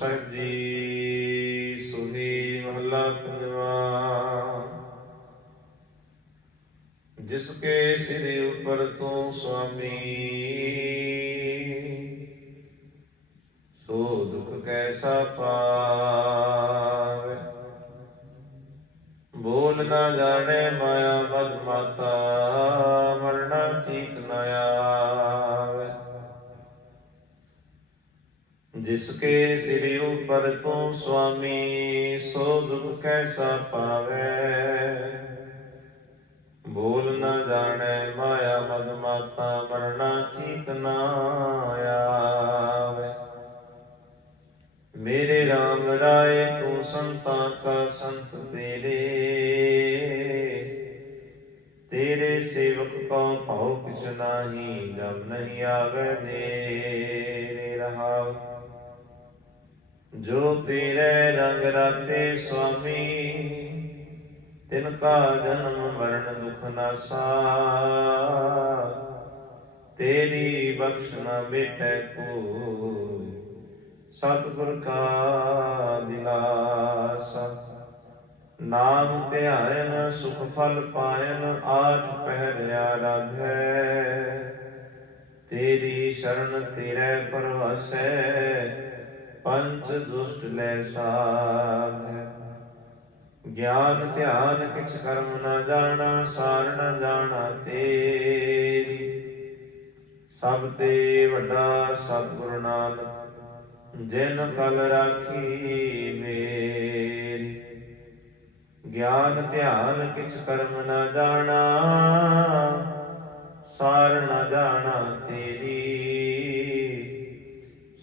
ਸਾਹਿਬ ਜੀ, ਸੁਹੀ ਮਹਲਾ ਪੰਜਵਾ। ਜਿਸ ਕੇ ਸਿਰ ਉਪਰ ਤੋਂ ਸੁਆਮੀ, ਸੋ ਦੁਖ ਕੈਸਾ ਪਾਵੇ? ਬੋਲ ਨਾ ਜਾਣੇ ਮਾਇਆ ਮਦ ਮਾਤਾ, ਮਰਨਾ ਚੀਤ ਨ ਆਵੇ। ਜਿਸ ਕੇ ਸਿਰ ਉਪਰ ਤੂੰ ਸੁਆਮੀ ਸੋ ਦੁਖ ਕੈਸਾ ਪਾਵੇ। ਬੋਲ ਨਾ ਜਾਣੈ ਮਾਇਆ ਮਦ ਮਾਤਾ ਮਰਣਾ ਚੀਤ ਨਾ ਆਵੇ। ਮੇਰੇ RAM ਰਾਏ ਤੂੰ ਸੰਤਾਂ ਕਾ ਸੰਤ ਤੇਰੇ। ਤੇਰੇ ਸੇਵਕ ਕੋ ਭਾਉ, ਕਿਛ ਨਾਹੀ, ਜਬ ਨਹੀਂ ਆਵੇ ਨੇਰੇ ਰਹਾਉ। ਜੋ ਤੇਰੇ ਰੰਗ ਰਾਤੇ ਸੁਆਮੀ, ਤਿਨ ਕਾ ਜਨਮ ਮਰਨ ਦੁਖ ਨਾਸਾ ਤੇਰੀ ਬਖਸ਼ ਨਾ ਮਿਟੈ ਕੋ ਸਤਿਗੁਰ ਕਾ ਦਿਲਾਸਾ। ਨਾਮ ਧਿਆਇਨ ਸੁਖ ਫਲ ਪਾਇਨ, ਆਠ ਪਹਿਰ ਆਰਾਧੈ। ਤੇਰੀ ਸ਼ਰਨ ਤੇਰੇ ਪਰਵਸੈ ਪੰਚ ਦੁਸ਼ਟ ਲੈ ਸਾਧੈ। ਗਿਆਨ, ਧਿਆਨ, ਕਿਛ ਕਰਮ ਨਾ ਜਾਣਾ, ਸਾਰ ਨਾ ਜਾਣਾ ਤੇਰੀ। ਸਭ ਤੇ ਵੱਡਾ ਸਤਿਗੁਰੂ ਨਾਨਕ, ਜਿਨ ਕਲ ਰਾਖੀ ਮੇਰੀ। ਗਿਆਨ, ਧਿਆਨ, ਕਿਛ ਕਰਮ ਨਾ ਜਾਣਾ, ਸਾਰ ਨਾ ਜਾਣਾ ਤੇ